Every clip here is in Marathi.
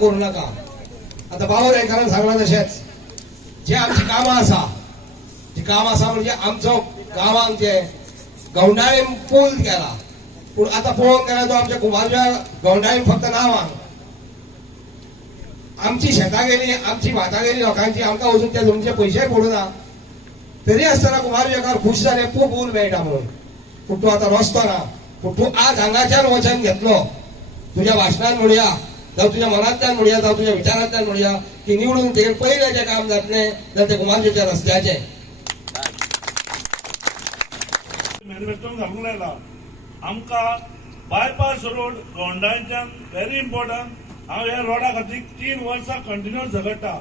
करू नका. आता बाबर एकानं सांगला तशेंच जे आमची कामां आसा ती काम आसा म्हणजे आमचो गांवांक जे गवंडाळी पूल केला पूण आता पळोवंक गेल्यार तो आमच्या कुमारच्या गवंडाळी फक्त नांवांक आमची शेतां गेली आमची भातां गेली लोकांची आमकां अजून त्या जमनीचे पयशे पडूना तरी आसतना कुमारजेकार खुश जाले खूब ऊन मेळटा म्हणून. पूण तूं आतां रस्तो ना पूण तूं आज हांगाच्यान वचन घेतलो तुज्या भाशणान म्हणुया जावं तुज्या मनांतल्यान म्हणुया जावं तुज्या विचारांतल्यान म्हणुया की निवडून तेगे पयलें जें काम जातलें जाल्यार तें कुमारजेच्या रस्त्याचें. मॅनिफेस्टोन घालूंक लायला आमकां बायपास रोड गोंडाच्यान व्हेरी इम्पॉर्टंट. हांव ह्या रोडा खातीर 3 वर्सां कंटिन्युअस झगडटा.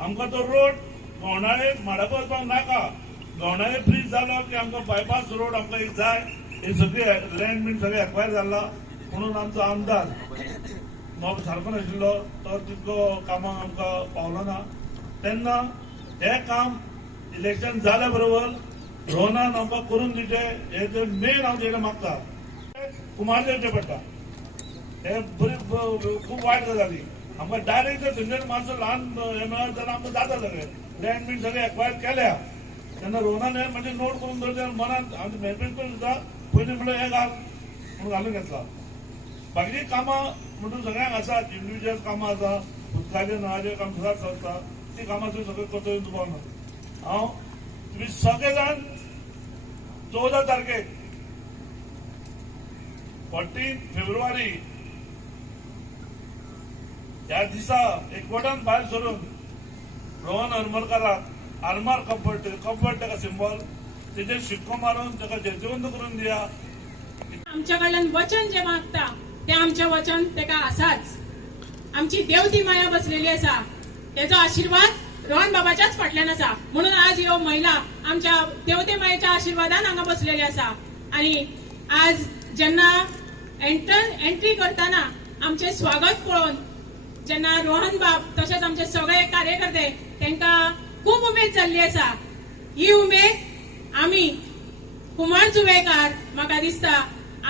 आमकां तो रोड गोंडाळे माडाको वचपाक नाका. गोंडाळे ब्रिज जालो की आमकां बायपास रोड आमकां एक जाय. हे सगळी लँड बीन सगळें एक्वायर जाला म्हणून आमचो आमदार सारको नाशिल्लो तो तितको कामाक आमकां पावलो ना. तेन्ना हें काम इलेक्शन जाल्या बरोबर रोहनान आमकां करून दिचे हे मेन हांव तेका मागता. कुमार देवचे पडटा हे बरी खूब वायट गजाली. आमकां डायरेक्ट जर थंयच्यान मातसो ल्हान हे मेळत जाल्यार आमकां जाता सगळें लँड बीन सगळें एक्वायर केल्या. तेन्ना रोहनान हें म्हणजे नोट करून दवरचें मनांत आमचे मॅनिफेस्टो सुद्दां पयलीं म्हणल्यार हें घाल म्हणून घालून घेतला. बाकीची कामां म्हणून सगळ्यांक आसात इंडिव्हिज्युअल कामां आसा उदकाचें नळाचें काम सुद्दां चलता ती कामां तुवें सगळें करतले तुका. हांव तुम्ही सगळे जाण 14 तारखेक 14 फेब्रुवारी ह्या दिसा एकवटान भायर सरून रोहन हरमलकाराक आर्मार कम्फर्ट ताका सिंबल तेजेर शिक्को मारून ताका जेजुवंत करून दिया. आमच्या कडल्यान वचन जे मागता ते आमचे वचन तेका आसाच. आमची देवती माया बसलेली आसा तेजो आशीर्वाद रोहन बाबाच्याच फाटल्यान आसा म्हणून आज ह्यो महिला आमच्या देवते मायेच्या आशीर्वादान हांगा बसलेली आसा. आणि आज जेन्ना एंट्री करताना आमचे स्वागत पळोवन जेन्ना रोहन बाब तशेंच आमचे सगळे कार्यकर्ते तांकां खूब उमेद जाल्ली आसा. ही उमेद आमी कुमार जुवेकार म्हाका दिसता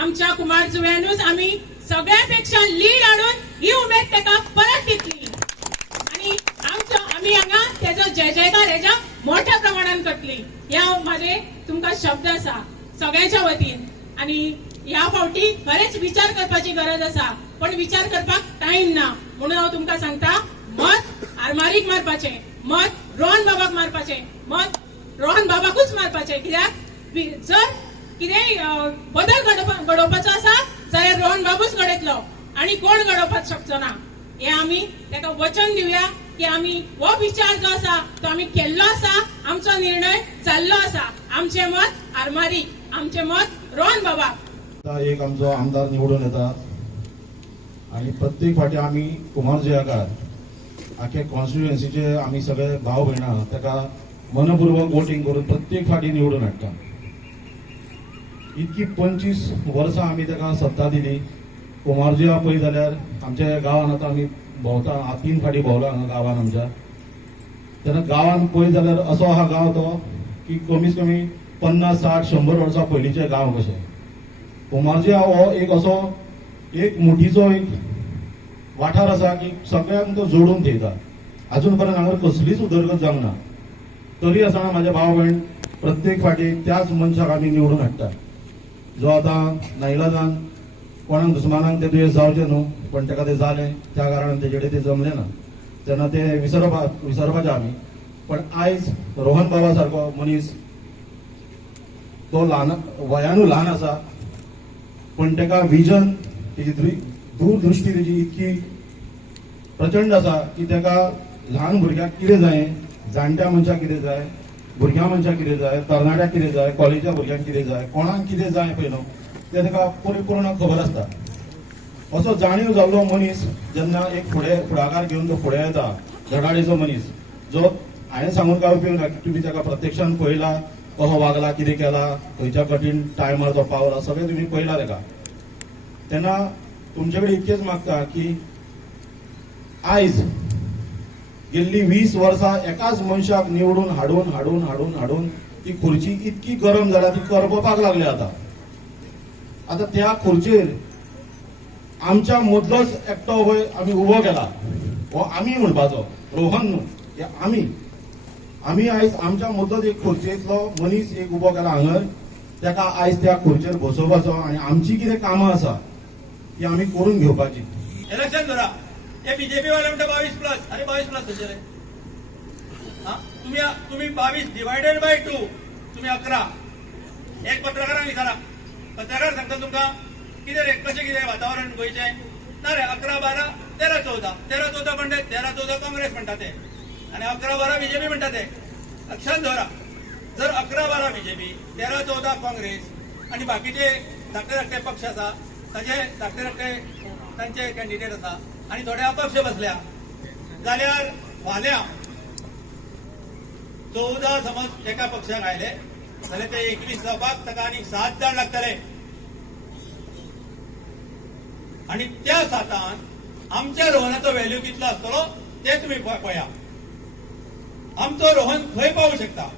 आमच्या कुमार जुव्यानूच आमी सगळ्यापेक्षा लीड हाडून ही उमेद ताका परत दितली आणि आमी हांगा तेजो जय जयकार हेच्या मोठ्या प्रमाणात करतली. ह्या माझे तुमकां शब्द आसा सगळ्यांच्या वतीन. आणि ह्या फावटी खरेंच विचार करपाची गरज आसा पण विचार करपाक टाइम ना म्हणून हांव तुमकां सांगता मत आरमारीक मारपाचें मत रोहन बाबाक मारपाचें मत रोहन बाबाकूच मारपाचें. कित्याक जर कितेंय बदल घडोवपाचो आसा जाल्यार रोहन बाबूच घडयतलो आणि कोण घडोवपाक शकचो ना. हे आमी ताका वचन दिवया की आमी हो विचार जो आसा तो आमी केल्लो आसा. आमचो निर्णय जाल्लो आसा. आमचें मत आरमारी आमचें मत रोहन बाबा. एक आमचो आमदार निवडून येता आणि प्रत्येक फाटी आमी कुमार जुवेकार आख्या कॉन्स्टिट्युएन्सीचे आमी सगळे भाव भयणां ताका मनपूर्वक वोटिंग करून प्रत्येक फाटी निवडून हाडटा. इतकी 25 वर्सां आमी ताका सत्ता दिली. कुमारजुवा पळय जाल्यार आमच्या गांवांत आतां आमी भोंवता 3 फाटी भोंवला हांगा गांवांत आमच्या. तेन्ना गांवांत पळय जाल्यार असो आहा गांव तो की कमीत कमी 50-60-100 वर्सां पयलींचे गांव कशे. कुमारजुवा हो एक असो एक मुठीचो एक वाठार आसा की सगळ्यांक तो जोडून थेयता. अजून पर्यंत हांगा कसलीच उदरगत जावंक ना. तरी आसतना म्हाजे भाव भयण प्रत्येक फाटी त्याच मनशाक आमी निवडून हाडटा जो आतां नाइलाजान कोणाक दुस्मानाक ते दुयेंस जावचें न्हू पण ताका तें जालें त्या कारणान तेजे कडेन तें जमलें ना तेन्ना तें विसरपाचें आमी. पण आयज रोहन बाबा सारको मनीस तो ल्हान वयानूय ल्हान आसा पण ताका विजन तेजी दूरदृश्टी तेजी इतकी प्रचंड आसा की ताका ल्हान भुरग्याक कितें जाय जाणट्या मनशाक कितें जाय भुरग्यां मनशाक कितें जाय तरणाट्याक कितें जाय कॉलेजच्या भुरग्यांक कितें जाय कोणाक कितें जाय पळय न्हू तें ताका परिपूर्ण खबर आसता. असो जाणीव जाल्लो मनीस जेन्ना एक फुडाकार घेवन तो फुडें येता धडाडेचो मनीस जो हांवें सांगून काय उपयोग ना की तुमी ताका प्रत्यक्षान पळयला कसो वागला कितें केला खंयच्या कठीण टायमार तो पावला सगळें तुमी पळयला ताका. तेन्ना तुमचे कडेन इतकेंच मागता की आयज गेल्ली 20 वर्सां एकाच मनशाक निवडून हाडून हाडून हाडून हाडून ती खुर्ची इतकी गरम जाला ती करपपाक लागली. आता त्या खुर्चेर आमच्या मदलोच एकटो वय आमी उबो केला हो आमी म्हणपाचो रोहन न्हू हे आमी आयज आमच्या मदलोच एक खुर्चेंतलो मनीस एक उबो केला हांगर तेका आयज त्या खुर्चेर बसोवपाचो आनी आमची कितें कामां आसा ती आमी करून घेवपाची. इलेक्शन धरा हे बीजेपी वाले म्हणटा 22+ अरे 22+ कशे रे तुम्ही 22 डिवायडेड बाय 2 तुम्ही 11 एक पत्रकारांक विचारा पत्रकार सांगता तुमकां कितें रे कशें कितें वातावरण गोंयचें ना रे 11 12 13 14 13 14 म्हणटा 13 14 काँग्रेस म्हणटा ते आणि 11 12 बीजेपी म्हणटा ते लक्षात धरा जर 11 12 बीजेपी 13 14 काँग्रेस आणि बाकीचे धाकटे धाकटे पक्ष आसा ताचे धाकटे धाकटे तांचे कॅन्डिडेट आसा आणि थोडे अपक्ष बसल्या जाल्यार फाल्यां 14 समज एका पक्षाक आयले जाल्यार ते 21 जावपाक ताका आनीक 7 जाण लागतले आणि त्या 7 आमच्या रोहनाचो व्हॅल्यू कितलो आसतलो ते तुम्ही पळया. आमचो रोहन खंय पावू शकता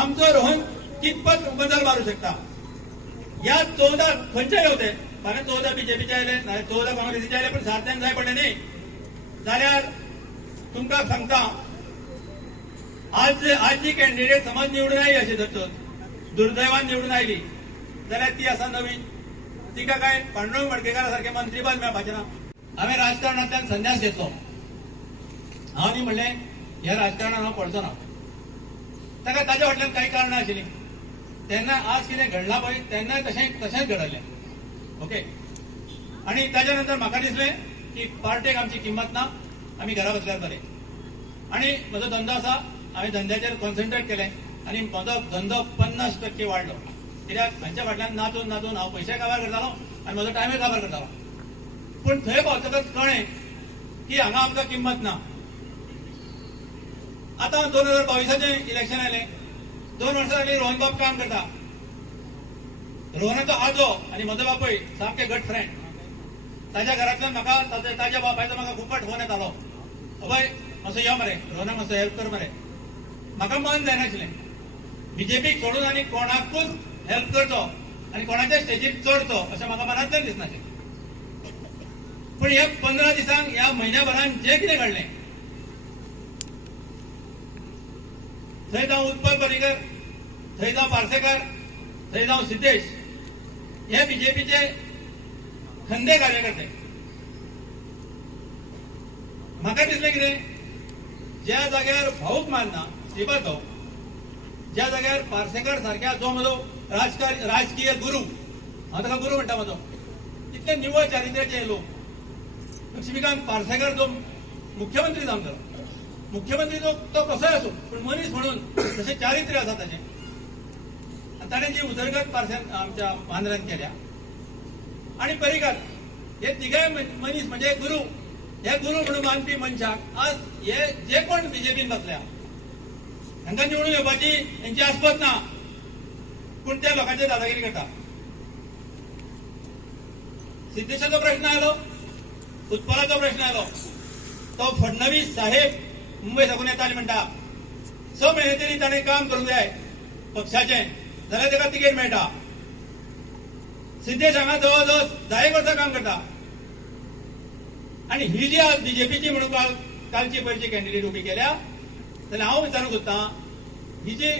आमचो रोहन कितपत बदल मारू शकता या 14 खंयचे येवते फाल्यां 14 बीजेपीचे आयले ना 14 काँग्रेसीचे आयले पण 7 जाण जाय पडले न्ही जाल्यार तुमकां सांगता आज जी कॅन्डिडेट समज निवडून आयली अशें धरतत दुर्दैवान निवडून आयली जाल्यार ती आसा नवीन तिका काय पांडुरंग मडकेकारा सारखे मंत्रीपद मेळपाचें ना. हांवें राजकारणांतल्यान संन्यास घेतलो हांव न्ही म्हणलें ह्या राजकारणांत हांव पडचो ना ताका ताच्या फाटल्यान कांय कारणां आशिल्लीं तेन्ना आज कितें घडलां पळय तेन्नाय तशेंच घडयलें ओके. आणि ताच्या नंतर म्हाका दिसलें की पार्टेक आमची किंमत ना आमी घरा बसल्यार बरें आणि म्हजो धंदो आसा हांवें धंद्याचेर कॉन्सन्ट्रेट केलें आणि म्हजो धंदो 50% वाडलो कित्याक हांच्या फाटल्यान नाचून हांव पयशे काबार करतालो आनी म्हजो टायमूय काबार करतालो पूण थंय पावतकच कळ्ळें की हांगा आमकां किंमत ना. आतां 2022 इलेक्शन आयलें 2 वर्सां जालीं रोहन बाब काम करता रोहनाचो आजो आनी म्हजो बापूय सामके गट फ्रेंड ताज्या घरांतल्यान म्हाका ताज्या बापायचो म्हाका फुकट फोन येतालो अभय असो यो मरे रोहनाक मातसो हेल्प कर मरे म्हाका मन जायनाशिल्लें बीजेपीक सोडून आनी कोणाकूच हेल्प करचो आनी कोणाच्या स्टेजीर चडचो अशें म्हाका मनांतल्यान दिसनाशिल्लें. पूण ह्या 15 दिसांक ह्या म्हयन्याभरान जें कितें घडलें थंय जावं उत्पल पर्रीकर थंय जावं पार्सेकार थंय जावं सिद्धेश हे बीजेपीचे खंदे कार्यकर्ते म्हाका दिसलें कितें ज्या जाग्यार भाऊक मारना श्रीपाद भाऊ ज्या जाग्यार पार्सेकार सारक्या जो म्हजो राजकीय गुरू हांव ताका गुरू म्हणटा म्हजो इतले निवळ चारित्र्याचे लोक लक्ष्मीकांत पार्सेकर जो मुख्यमंत्री जावन गेलो मुख्यमंत्री तो कसोय आसूं पूण मनीस म्हणून तशें चारित्र्य आसा ताचें आनी ताणें जी उदरगत पार्सेन आमच्या वांद्र्यान केल्या आनी पर्रीकार हे तिगाय मनीस म्हणजे गुरू हे गुरू म्हणून मानपी मनशाक आज हे जे कोण बीजेपीन बसल्या हांकां निवडून येवपाची हेंची आस्पद ना पूण त्या लोकांचेर दादागिरी करता. सिद्धेशाचो प्रश्न आयलो उत्पलाचो प्रश्न आयलो तो फडणवीस साहेब मुंबय साकून येताले म्हणटा 6 म्हयने तरी ताणें काम करूंक जाय पक्षाचें जाल्यार ताका तिकेट मेळटा. सिद्धेश हांगा जवळ जवळ 10 वर्सां काम करता आणि ही जी आज बीजेपीची म्हणून कालची पयरची कॅन्डिडेट उबी केल्या जाल्यार हांव विचारूंक सोदतां ही जी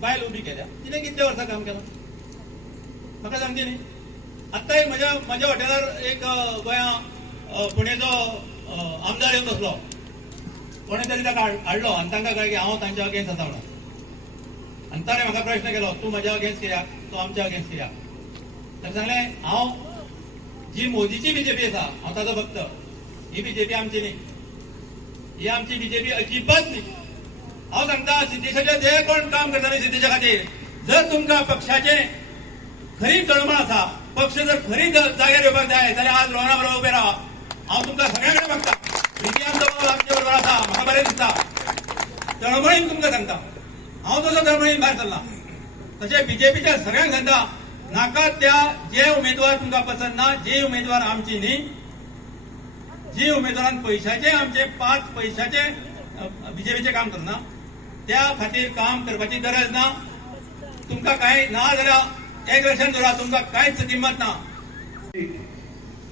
बायल उबी केल्या तिणें कितले वर्सां काम केलां म्हाका सांगची न्ही. आत्तां एक म्हज्या हॉटेलार एक गोंया पुणेचो आमदार येवन बसलो कोणें तरी ताका हाडलो आनी तांकां कळ्ळें की हांव तांच्या अगेन्स्ट आसा म्हणून आनी ताणें म्हाका प्रश्न केलो तूं म्हज्या अगेन्स्ट कित्याक तूं आमच्या अगेन्स्ट कित्याक तर सांगलें हांव जी मोदीची बीजेपी आसा हांव ताचो भक्त ही बीजेपी आमची न्ही ही आमची बीजेपी अजिबात न्ही. हांव सांगता सिद्धेशाचे जे कोण काम करताले सिद्धेशा खातीर जर तुमकां पक्षाचे खरी तळमळ आसा पक्ष जर खरी जाग्यार येवपाक जाय जाल्यार आज रोहना बरोबर उबे राहा. हांव तुमकां सगळ्या कडेन मागता विजयांचो बाब आमचे बरोबर आसा म्हाका बरें दिसता तळमळीन तुमकां सांगता हांव तसो तळमळीन भायर सरला तशें बीजेपीच्या सगळ्यांक सांगता नाका त्या जे उमेदवार तुमकां पसंत ना जे उमेदवार आमची न्ही जी उमेदवारान पयशाचे आमचे 5 पैशाचे बीजेपीचे काम करना त्या खातीर काम करपाची गरज ना. तुमकां कांय ना जाल्यार 1 लक्षांत दवरा तुमकां कांयच किंमत ना.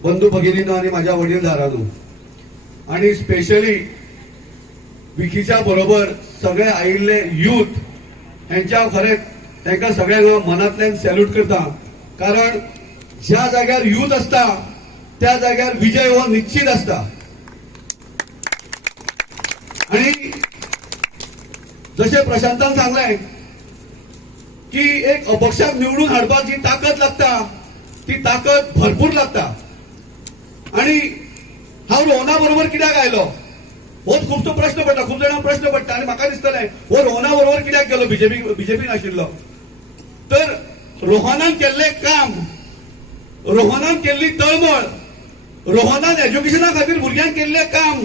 बंधू भगिनीनो आणि माझ्या वडीलधारांनो आणि स्पेशली विकीच्या बरोबर सगळे आयिल्ले यूथ यांच्या खरे तांकां सगळ्यांक मनांतल्यान सॅल्यूट करता कारण ज्या जाग्यार यूथ असता त्या जाग्यार विजय हो निश्चित असता आणि जसे प्रशांतान सांगले की एक अपक्षाक निवडून हाडपाक जी ताकद लागता ती ताकद भरपूर लागता आणि हांव रोहना बरोबर कित्याक आयलो होच खूब तो प्रश्न पडटा खूब जाणांक प्रश्न पडटा आणि म्हाका दिसतलें हो रोहना बरोबर कित्याक गेलो बीजेपीन आशिल्लो तर रोहनान केल्लें काम रोहनान केल्ली तळमळ रोहनान एज्युकेशना खातीर भुरग्यांक केल्लें काम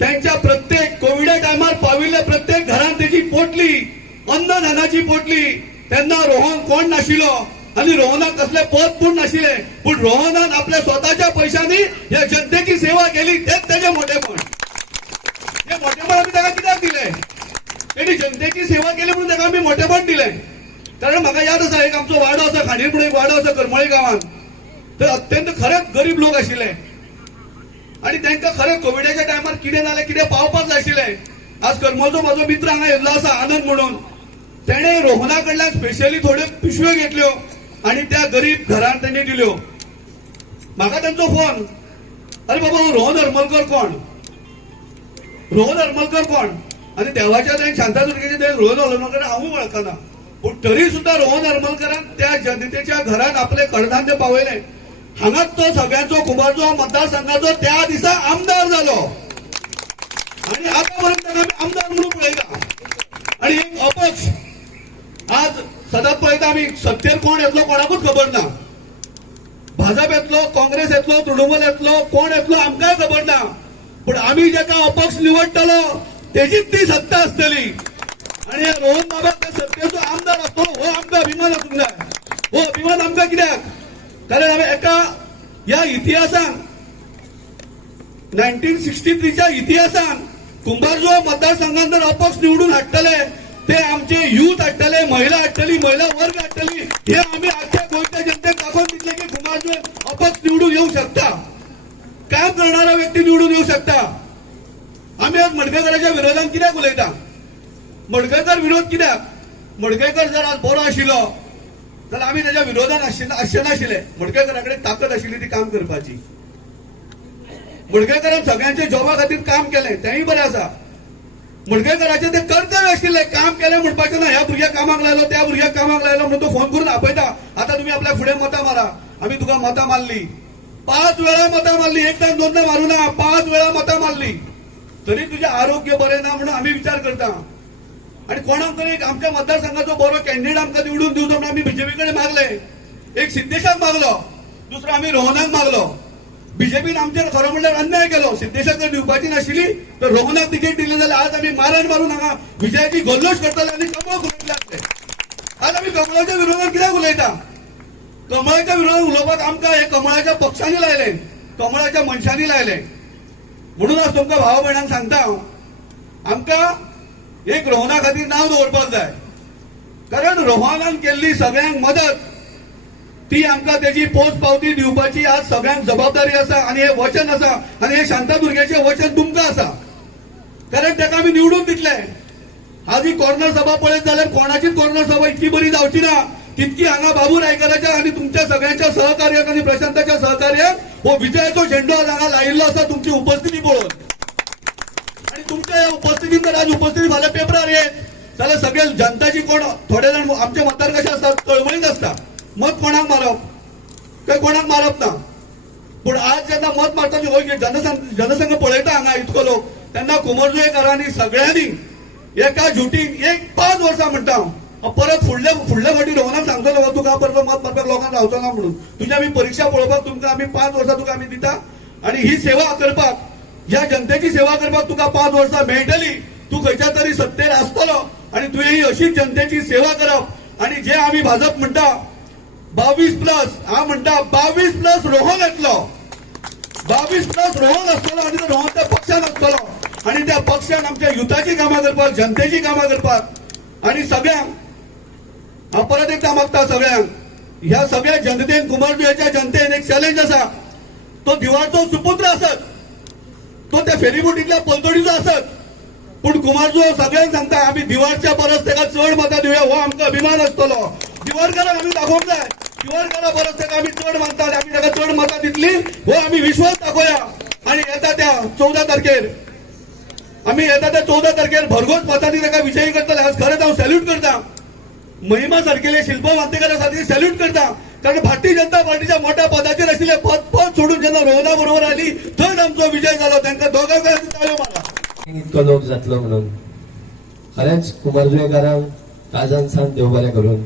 त्यांच्या प्रत्येक कोविडा टायमार पाविल्ल्या प्रत्येक घरांत तेजी पोटली अन्नदानाची पोटली तेन्ना रोहन कोण नाशिल्लो आणि रोहनाक कसले पद पूण नाशिल्ले पूण रोहनान आपल्या स्वताच्या पैशांनी या जनतेची सेवा केली तेच तेजे मोठेपण हे मोठेपण आमी ताका कित्याक दिले तेणी जनतेची सेवा केली म्हणून ताका आमी मोठेपण दिलें कारण म्हाका याद आसा एक आमचो वाडो आसा खांडेर म्हणून एक वाडो आसा करमळे गांवांत तर अत्यंत खरेंच गरीब लोक आशिल्ले आणि तांकां खरें कोविडाच्या टायमार कितें जालें कितें पावपाक जाय आशिल्लें आज करमळचो म्हजो मित्र हांगा येयल्लो आसा आनंद म्हणून तेणे रोहना कडल्यान स्पेशली थोड्यो पिशव्यो घेतल्यो आणि त्या गरीब घरांत तेणी दिल्यो म्हाका तांचो फोन अरे बाबा हो रोहन हरमलकर कोण रोहन हरमलकर कोण आणि देवाच्या थंय शांतादुर्गेच्या थंय रोहन हरमलकर हांवूय वळखना पूण तरी सुद्धा रोहन हरमलकरान त्या जनतेच्या घरात आपले कडधान्य पावयलें हांगाच तो सगळ्यांचो कुंभारचो मतदारसंघाचो त्या दिसा आमदार जालो आणि आतापर्यंत ताका आमी आमदार म्हणून पळयता आणि एक अपक्ष आज सदांच पळयता आमी सत्तेर कोण येतलो कोणाकूच खबर ना भाजप येतलो काँग्रेस येतलो तृणमूल येतलो कोण येतलो आमकांय खबर ना पूण आमी जेका अपक्ष निवडटलो तेजीच ती सत्ता आसतली आणि रोहन बाबा त्या सत्तेचो आमदार आसतलो हो आमकां अभिमान आसूंक जाय हो अभिमान आमकां कित्याक कारण हांवें एका ह्या इतिहासान 1963च्या इतिहासान कुंभारजुवा मतदारसंघात जर अपक्ष निवडून हाडटले ते आमचे यूथ हाडटले महिला हाडटली महिला वर्ग हाडटली हे आम्ही आख्या गोंयच्या जनतेक दाखोवन दितले की कुंभारजुवे अपक्ष निवडून येऊ शकता काम करणारा व्यक्ती निवडून येऊ शकता आम्ही आज मडकयकरांच्या विरोधात कित्याक उलयता मडकयकर विरोध कित्याक मडकयकर जर आज बरो आशिल्लो जाल्यार आमी ताच्या विरोधात आसचे नाशिल्ले मडकयकरा कडेन ताकद आशिल्ली ती काम करपाची मडकयकरान सगळ्यांच्या जॉबा खातीर काम केलें तेंय बरें आसा मडकयकराचें तें कर्तव्य आशिल्लें काम केलें म्हणपाचें ना ह्या भुरग्याक कामाक लायलो त्या भुरग्याक कामाक लायलो म्हणून तो फोन करून आपयता आतां तुमी आपल्या फुडें मतां मारा आमी तुका मतां मारली 5 वेळा मतां मारली एकदां दोनदां मारूं ना 5 वेळा मतां मारली तरी तुजें आरोग्य बरें ना म्हणून आमी विचार करता आणि कोणाक तरी आमच्या मतदारसंघाचो बरो कॅन्डिडेट आमकां निवडून दिवचो म्हणून आमी बीजेपी कडेन मागले एक सिद्धेशाक मागलो दुसरो आमी रोहनाक मागलो बीजेपीन आमचेर खरो म्हणल्यार अन्याय केलो सिद्धेशाक जर दिवपाची नाशिल्ली तर रोहनाक तिकेट दिली जाल्यार आज आमी मारण मारून हांगा विजयाची गोल्लोश करतले आनी कमळ उलयतले आसले आज आमी कमळाच्या विरोधात कित्याक उलयता कमळाच्या विरोधात उलोवपाक आमकां हे कमळाच्या पक्षांनी लायले कमळाच्या मनशांनी लायले म्हणून आज तुमकां भाव भयणांक सांगता हांव आमकां एक रोहना खातीर नांव दवरपाक जाय कारण रोहनान केल्ली सगळ्यांक मदत ती आमकां तेजी पोच पावती दिवपाची आज सगळ्यांक जबाबदारी आसा आणि हे वचन आसा आणि हे शांतादुर्गेचें वचन तुमकां आसा कारण ताका आमी निवडून दितले आज ही कॉर्नर सभा पळयत जाल्यार कोणाचीच कॉर्नर सभा इतकी बरी जावची ना तितकी हांगा बाबू रायकराच्या आणि तुमच्या सगळ्यांच्या सहकार्याक आणि प्रशांताच्या सहकार्याक हो विजयाचो झेंडो आज हांगा लायिल्लो आसा तुमची उपस्थिती पळोवन आणि तुमच्या या उपस्थितीत जर आज उपस्थिती फाल्यां पेपरार येत जाल्यार सगळे जनताची कोण थोडे जाण आमचे मतदार कशे आसतात तळमळीत आसता मत कोणाक मारप काय कोणाक मारप ना पूण आज जेन्ना मत मारता जनसंघ पळयता हांगा इतको लोक तेन्ना कुंभारजुवेकरांनी सगळ्यांनी एका झुटीक एक 5 वर्सां म्हणटा हांव परत फुडल्या फावटी रोहनाक सांगतलो तुका परत मत मारपाक लोकांक रावचो ना म्हणून तुजी आमी परीक्षा पळोवपाक तुमकां आमी 5 वर्सां तुका आमी दिता आणि ही सेवा करपाक ह्या जनतेची सेवा करपाक तुका 5 वर्सां मेळटली तूं खंयच्या तरी सत्तेर आसतलो आणि तुवें ही अशीच जनतेची सेवा करप आणि जे आमी भाजप म्हणटा 22+ हांव म्हणटा 22+ रोहन येतलो 22+ रोहन आसतलो आणि तो रोहन त्या पक्षान आसतलो आणि त्या पक्षान आमच्या युथाची कामां करपाक जनतेची कामां करपाक आणि सगळ्यांक हांव परत एकदा मागता सगळ्यांक ह्या सगळ्या जनतेन कुंभारजुवेच्या जनतेन एक चॅलेंज आसा तो दिवारचो सुपुत्र असत, तो त्या फेरीबोटीतल्या पलतडीचो असत, पूण कुमारजो सगळ्यांक सांगता आम्ही दिवारच्या परस ताका चड मतां दिवया हो आमकां अभिमान आसतलो. दिवारकारांक आम्ही दाखोवंक जाय, दिवारकारा परस ताका आम्ही चड मानतात, आम्ही ताका चड मतां दितली हो आम्ही विश्वास दाखोवया. आणि येता त्या 14 तारखेर भरघोस मतांनी ताका विजयी करतले. आज खरेंच हांव सॅल्यूट करता, महिमा सारकेले शिल्पवंतेकर आसा ती सॅल्यूट करता. कारण भारतीय जनता पार्टीच्या मोठ्या पदाचेर आशिल्ले पद सोडून जेन्ना रोहना बरोबर आली थंय आमचो विजय जालो. तांकां दोगांक ताळयो मारा. इतको लोक जातलो म्हणून खरेंच कुमारजुयेकारांक काळजान सान देव बरें करून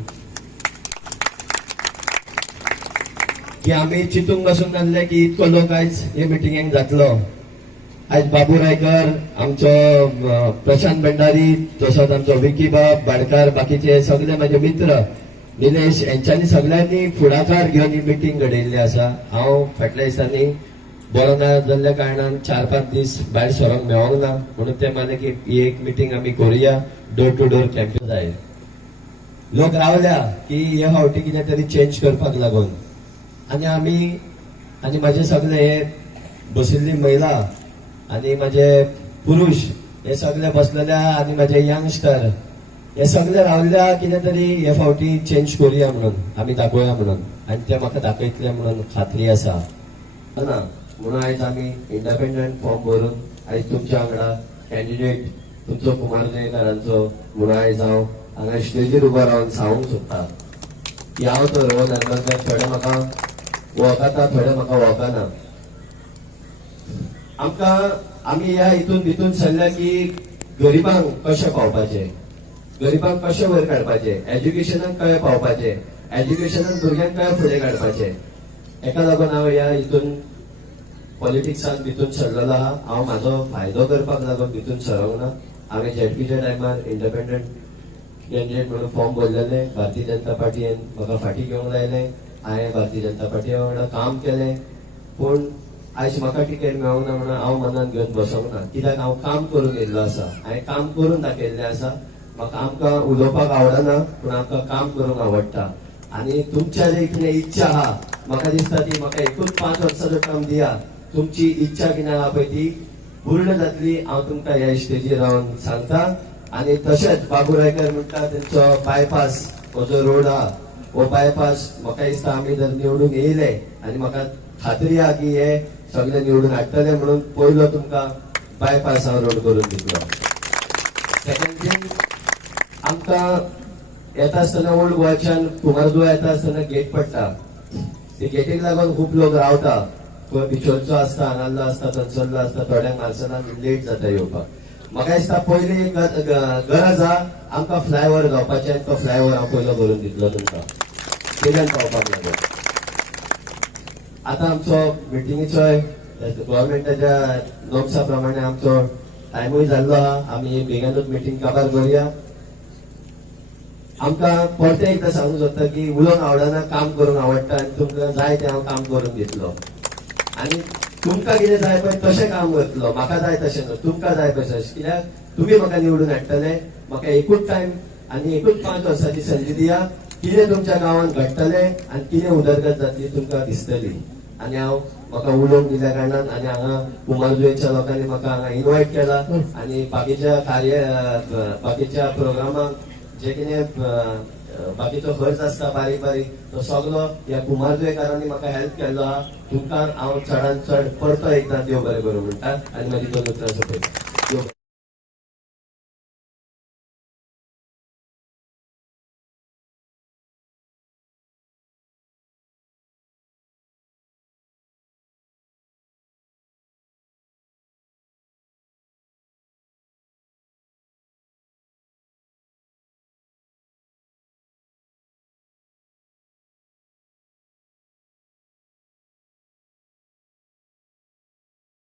की आमी चिंतूंक बसून नासले की इतको लोक आयज हे मिटिंगेक जातलो. आयज बाबू रायकर, आमचो प्रशांत भंडारी, तसोच आमचो विकी बाब भाडकार, बाकीचे सगळे माझे मित्र निलेश यांच्यानी सगळ्यांनी फुडाकार घेवन ही मिटिंग घडयल्ली आसा. हांव फाटल्या दिसांनी बरो ना जाल्ल्या कारणान 4-5 दीस भायर सरोंक मेळोंक ना, म्हणून ते माने की ही एक मिटिंग आमी करुया डोर टू डोर कॅम्पेन जाय. लोक रावल्या की हे फावटी कितें तरी चेंज करपाक लागून. आनी माझे सगळे हे बशिल्ली महिला आणि माझे पुरुष हे सगळे बसलेल्या आणि माझे यंगस्टर हे सगळे रावल्या कितें तरी हे फावटी चेंज करुया म्हणून, आमी दाखोवया म्हणून. आणि ते म्हाका दाखयतले म्हणून खात्री आसा ना. म्हणून आयज आमी इंडिपेंडंट फॉर्म भरून आयज तुमच्या वांगडा कॅन्डिडेट तुमचो कुमारजुयेकारांचो म्हणून आयज हांव हांगा स्टेजीर उबो रावन सांगूंक सोदता की हांव तो रोहन हरमलकर, थोडे म्हाका वळखता, थोडे म्हाका वळखना. आमी ह्या हितून भितून सरल्या की गरिबांक कशें पावपाचें, गरिबांक कशें वयर काडपाचें, एज्युकेशनाक कशें पावपाचें, एज्युकेशनान भुरग्यांक कशें फुडें काडपाचें. हेका लागून हांव ह्या हितून पॉलिटिक्सान भितून सरलेलो आहा. हांव म्हाजो फायदो करपाक लागून भितून सरोंक ना. हांवें झेडपीच्या टायमार इंडिपेंडंट कॅन्डिडेट म्हणून फॉर्म भरलेले. भारतीय जनता पार्टीन म्हाका फाटीं घेवंक लायले. हांवें भारतीय जनता पार्टी वांगडा काम केलें, पूण आयज म्हाका टिकेट मेळोंक ना म्हणून हांव मनान घेवन बसोंक ना. कित्याक हांव काम करून येयल्लो आसा, हांवें काम करून दाखयल्लें आसा. म्हाका आमकां उलोवपाक आवडना, पूण आमकां काम करूंक आवडटा. आनी तुमच्या जे कितें इच्छा आहा म्हाका दिसता ती म्हाका एकूच 5 वर्साचो टर्म दिया. तुमची इच्छा कितें आहा पळय ती पूर्ण जातली हांव तुमकां ह्या स्टेजीर रावन सांगता. आनी तशेंच बाबू रायकर म्हणटा तेंचो बायपास हो जो रोड आहा हो बायपास म्हाका दिसता आमी जर निवडून येयले आनी म्हाका खात्री आहा की हे सगळे निवडून हाडटले म्हणून पयलो तुमकां बायपास हांव रोड करून दितलो. सेकंड थिंग, आमकां येता आसतना ओल्ड गोवाच्यान कुमारजुंवा येता आसतना गेट पडटा. ते गेटीक लागून खूब लोक रावता. कोण बिचोलचो आसता, हांगालो आसता, थंयसरलो आसता, थोड्यांक मार्सेलान लेट जाता येवपाक. म्हाका दिसता पयली गरज आहा आमकां फ्लायओव्हर जावपाचें, आनी तो फ्लायओव्हर हांव पयलो करून दितलो तुमकां केल्यान पावपाक लागून. आतां आमचो मिटिंगेचो गव्हर्मेंटाच्या नॉर्म्सा प्रमाणे आमचो टायमूय जाल्लो आहा. आमी बेगीनूच मिटींग काबार करुया. आमकां परते एकदां सांगूंक सोदता की उलोवंक आवडना, काम करूंक आवडटा. आनी तुमकां जाय तें हांव काम करून दितलो. आनी तुमकां कितें जाय पळय तशें काम करतलो. म्हाका जाय तशें न्हू, तुमकां जाय तशें. कित्याक तुमी म्हाका निवडून हाडटले. म्हाका एकूच टायम आनी एकूच 5 वर्साची संदी दिया. कितें तुमच्या गांवांत घडटलें आनी कितें उदरगत जातली तुमकां दिसतली. आनी हांव म्हाका उलोवंक दिल्या कारणान आनी हांगा कुमारजुंवेच्या लोकांनी म्हाका हांगा इन्वायट केला. आनी बाकीच्या प्रोग्रामांक जे कितें बाकीचो खर्च आसता बारीक बारीक तो सगळो ह्या कुमारजुंवेकारांनी म्हाका हेल्प केल्लो आहा. तुमकां हांव चडांत चड परतो एकदां देव बरें करूं म्हणटा आनी म्हाजी 2 उतरां सोंपयता.